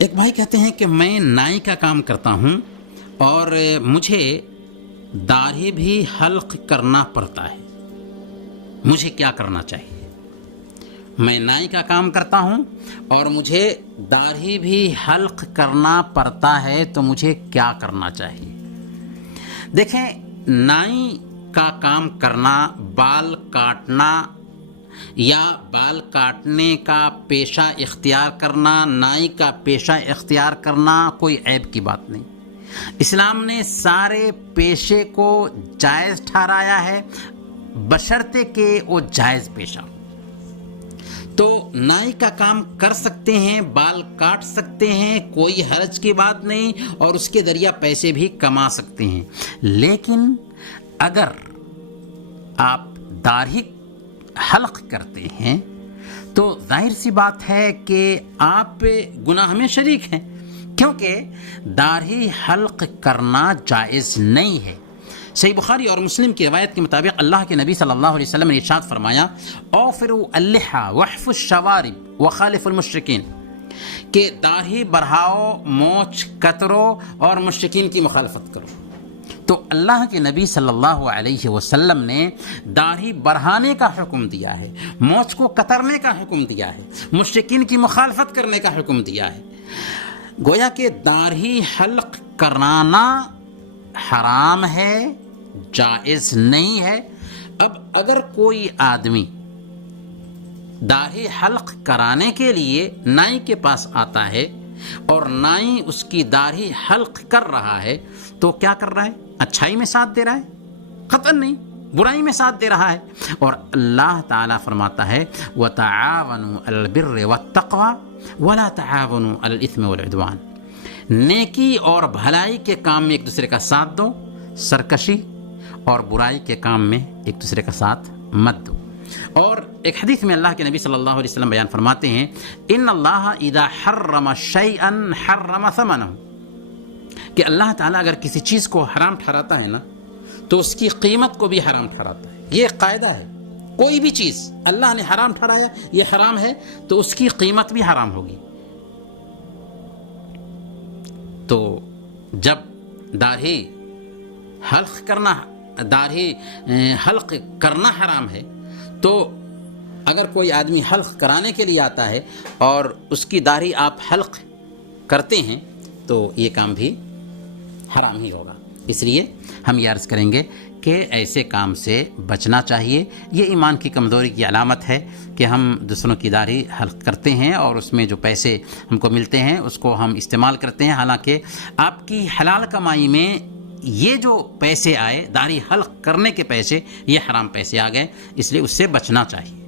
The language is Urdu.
ایک بھائی کہتے ہیں کہ میں نائی کا کام کرتا ہوں اور مجھے داڑھی بھی حلق کرنا پڑتا ہے، مجھے کیا کرنا چاہیے؟ میں نائی کا کام کرتا ہوں اور مجھے داڑھی بھی حلق کرنا پڑتا ہے، تو مجھے کیا کرنا چاہیے؟ دیکھیں، نائی کا کام کرنا، بال کاٹنا یا بال کاٹنے کا پیشہ اختیار کرنا، نائی کا پیشہ اختیار کرنا کوئی عیب کی بات نہیں۔ اسلام نے سارے پیشے کو جائز ٹھہرایا ہے، بشرطے کہ وہ جائز پیشہ ہو۔ تو نائی کا کام کر سکتے ہیں، بال کاٹ سکتے ہیں، کوئی حرج کی بات نہیں، اور اس کے ذریعہ پیسے بھی کما سکتے ہیں۔ لیکن اگر آپ داڑھی حلق کرتے ہیں تو ظاہر سی بات ہے کہ آپ گناہ میں شریک ہیں، کیونکہ داڑھی حلق کرنا جائز نہیں ہے۔ صحیح بخاری اور مسلم کی روایت کے مطابق اللہ کے نبی صلی اللہ علیہ وسلم نے ارشاد فرمایا، اوفروا اللحى واحفوا الشوارب وخالفوا المشرکین، کہ داڑھی بڑھاؤ، مونچھ کترو اور مشرکین کی مخالفت کرو۔ تو اللہ کے نبی صلی اللہ علیہ وسلم نے داڑھی بڑھانے کا حکم دیا ہے، مونچھ کو کترنے کا حکم دیا ہے، مشرکین کی مخالفت کرنے کا حکم دیا ہے۔ گویا کہ داڑھی حلق کرانا حرام ہے، جائز نہیں ہے۔ اب اگر کوئی آدمی داڑھی حلق کرانے کے لیے نائی کے پاس آتا ہے اور نائی اس کی داڑھی حلق کر رہا ہے، تو کیا کر رہا ہے؟ اچھائی میں ساتھ دے رہا ہے؟ قطعاً نہیں، برائی میں ساتھ دے رہا ہے۔ اور اللہ تعالیٰ فرماتا ہے وَتَعَاوَنُوا عَلَى الْبِرِّ وَالتَّقْوَى وَلَا تَعَاوَنُوا عَلَى الْإِثْمِ وَالْعُدْوَانِ، نیکی اور بھلائی کے کام میں ایک دوسرے کا ساتھ دو، سرکشی اور برائی کے کام میں ایک دوسرے کا ساتھ مت دو۔ اور ایک حدیث میں اللہ کے نبی صلی اللہ علیہ وسلم بیان فرماتے ہیں، ان اللہ اذا حرم شیئا حرم ثمنہ، کہ اللہ تعالیٰ اگر کسی چیز کو حرام ٹھہراتا ہے نا تو اس کی قیمت کو بھی حرام ٹھہراتا ہے۔ یہ ایک قاعدہ ہے، کوئی بھی چیز اللہ نے حرام ٹھہرایا، یہ حرام ہے، تو اس کی قیمت بھی حرام ہوگی۔ تو جب داڑھی حلق کرنا حرام ہے، تو اگر کوئی آدمی حلق کرانے کے لیے آتا ہے اور اس کی داڑھی آپ حلق کرتے ہیں تو یہ کام بھی حرام ہی ہوگا۔ اس لیے ہم یہ عرض کریں گے کہ ایسے کام سے بچنا چاہیے۔ یہ ایمان کی کمزوری کی علامت ہے کہ ہم دوسروں کی داڑھی حلق کرتے ہیں اور اس میں جو پیسے ہم کو ملتے ہیں اس کو ہم استعمال کرتے ہیں، حالانکہ آپ کی حلال کمائی میں یہ جو پیسے آئے، داڑھی حلق کرنے کے پیسے، یہ حرام پیسے آ گئے، اس لیے اس سے بچنا چاہیے۔